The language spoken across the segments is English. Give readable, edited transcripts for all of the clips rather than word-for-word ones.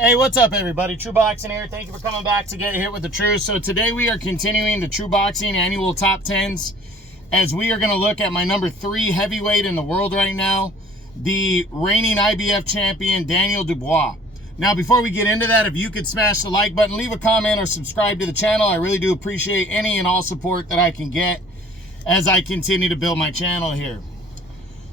Hey, what's up, everybody? True Boxing here. Thank you for coming back to get hit with the truth. So today we are continuing the True Boxing annual top 10s as we are going to look at my number 3 heavyweight in the world right now, the reigning IBF champion, Daniel Dubois. Now, before we get into that, if you could smash the like button, leave a comment, or subscribe to the channel. I really do appreciate any and all support that I can get as I continue to build my channel here.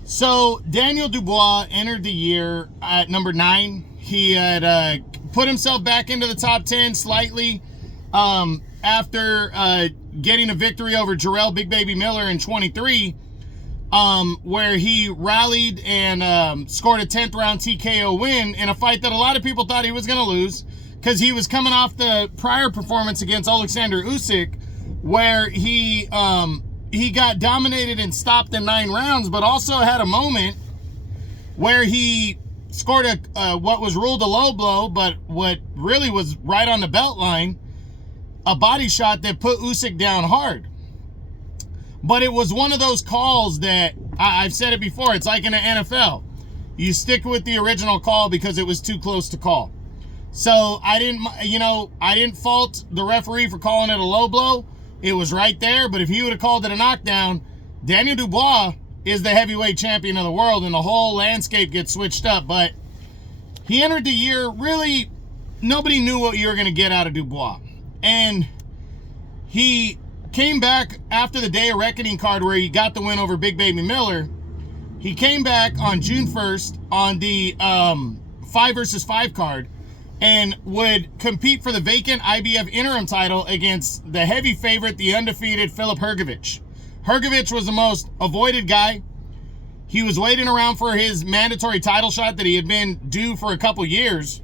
So Daniel Dubois entered the year at number 9. He had put himself back into the top 10 slightly after getting a victory over Jarrell Big Baby Miller in 23, where he rallied and scored a 10th round TKO win in a fight that a lot of people thought he was going to lose because he was coming off the prior performance against Alexander Usyk, where he got dominated and stopped in 9 rounds, but also had a moment where he scored a what was ruled a low blow, but what really was right on the belt line, a body shot that put Usyk down hard. But it was one of those calls that, I've said it before, it's like in the NFL. You stick with the original call because it was too close to call. So I didn't fault the referee for calling it a low blow. It was right there, but if he would have called it a knockdown, Daniel Dubois is the heavyweight champion of the world, and the whole landscape gets switched up. But he entered the year, really, nobody knew what you were going to get out of Dubois. And he came back after the Day of Reckoning card where he got the win over Big Baby Miller. He came back on June 1st on the 5 versus 5 card and would compete for the vacant IBF interim title against the heavy favorite, the undefeated Filip Hrgović. Hrgović was the most avoided guy. He was waiting around for his mandatory title shot that he had been due for a couple years.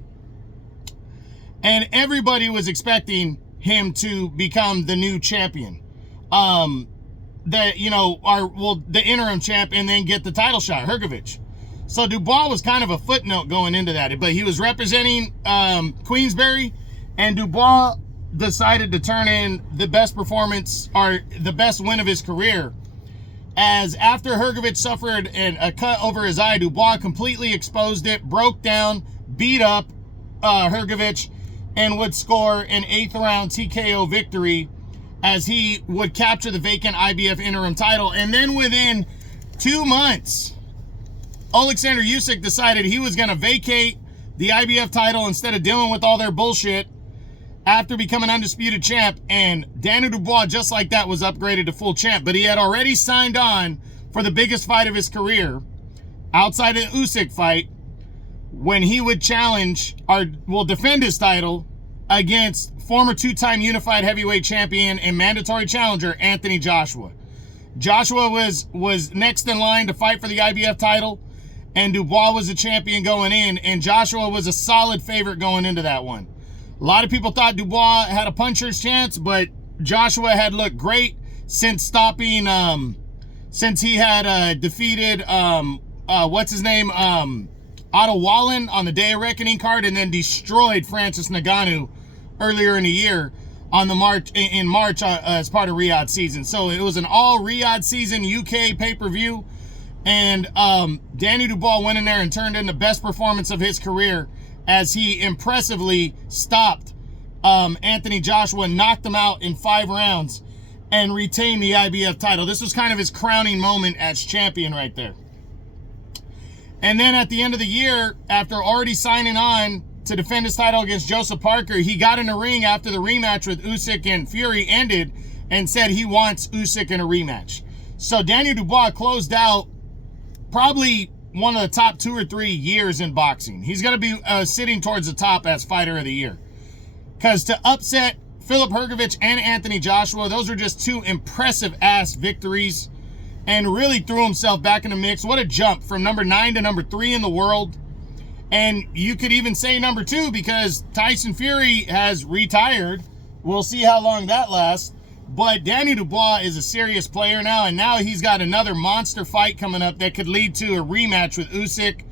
And everybody was expecting him to become the new champion. The interim champ, and then get the title shot, Hrgović. So Dubois was kind of a footnote going into that. But he was representing Queensberry, and Dubois decided to turn in the best performance, or the best win of his career, as after Hrgović suffered a cut over his eye, Dubois completely exposed it, broke down, beat up Hrgović, and would score an 8th round TKO victory as he would capture the vacant IBF interim title. And then within 2 months, Alexander Usyk decided he was going to vacate the IBF title instead of dealing with all their bullshit after becoming undisputed champ, and Daniel Dubois, just like that, was upgraded to full champ. But he had already signed on for the biggest fight of his career, outside of the Usyk fight, when he would challenge, or will defend his title against former 2-time unified heavyweight champion and mandatory challenger Anthony Joshua. Joshua was next in line to fight for the IBF title, and Dubois was the champion going in, and Joshua was a solid favorite going into that one. A lot of people thought Dubois had a puncher's chance, but Joshua had looked great since stopping, since he had defeated, Otto Wallin on the Day of Reckoning card, and then destroyed Francis Ngannou earlier in the year on the in March as part of Riyadh season. So it was an all Riyadh season UK pay-per-view, and Danny Dubois went in there and turned in the best performance of his career as he impressively stopped Anthony Joshua, knocked him out in 5 rounds, and retained the IBF title. This was kind of his crowning moment as champion right there. And then at the end of the year, after already signing on to defend his title against Joseph Parker, he got in the ring after the rematch with Usyk and Fury ended and said he wants Usyk in a rematch. So Daniel Dubois closed out probably one of the top 2 or 3 years in boxing. He's going to be sitting towards the top as fighter of the year. Because to upset Filip Hrgović and Anthony Joshua, those are just 2 impressive ass victories, and really threw himself back in the mix. What a jump from number 9 to number 3 in the world. And you could even say number 2 because Tyson Fury has retired. We'll see how long that lasts. But Danny Dubois is a serious player now, and now he's got another monster fight coming up that could lead to a rematch with Usyk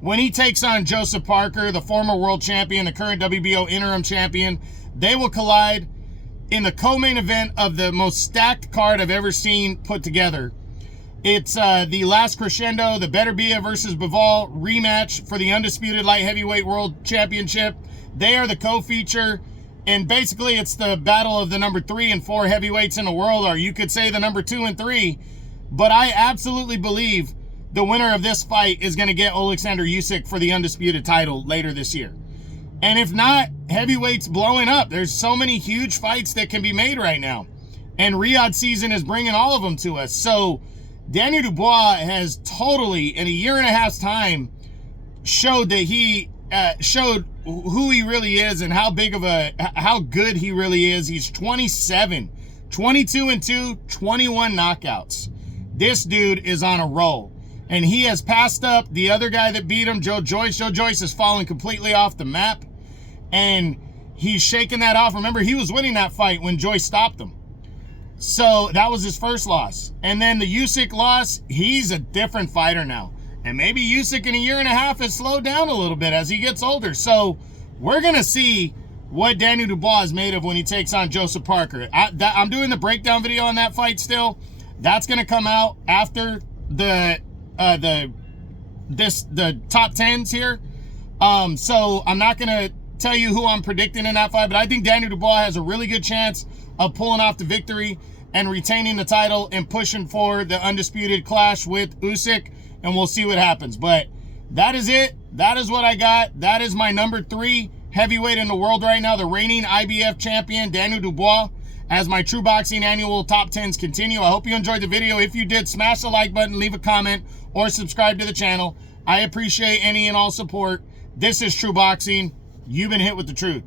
when he takes on Joseph Parker, the former world champion, the current WBO interim champion. They will collide in the co-main event of the most stacked card I've ever seen put together. It's the last crescendo, the Beterbiev versus Bivol rematch for the undisputed light heavyweight world championship. They are the co-feature, and basically it's the battle of the number 3 and 4 heavyweights in the world, or you could say the number 2 and 3. But I absolutely believe the winner of this fight is going to get Alexander Usyk for the undisputed title later this year. And if not, heavyweight's blowing up. There's so many huge fights that can be made right now. And Riyadh season is bringing all of them to us. So Daniel Dubois has totally, in a year and a half's time, showed that he showed who he really is and how good he really is. He's 27, 22-2, 21 knockouts. This dude is on a roll. And he has passed up the other guy that beat him, Joe Joyce. Joe Joyce has fallen completely off the map. And he's shaking that off. Remember, he was winning that fight when Joyce stopped him. So that was his first loss. And then the Usyk loss, he's a different fighter now. And maybe Usyk in a year and a half has slowed down a little bit as he gets older. So we're going to see what Daniel Dubois is made of when he takes on Joseph Parker. I'm doing the breakdown video on that fight still. That's going to come out after the top 10s here. So I'm not going to tell you who I'm predicting in that fight, but I think Daniel Dubois has a really good chance of pulling off the victory and retaining the title and pushing for the undisputed clash with Usyk, and we'll see what happens. But that is it. That is what I got. That is my number 3 heavyweight in the world right now, the reigning IBF champion, Daniel Dubois, as my True Boxing annual top 10s continue. I hope you enjoyed the video. If you did, smash the like button, leave a comment, or subscribe to the channel. I appreciate any and all support. This is True Boxing. You've been hit with the truth.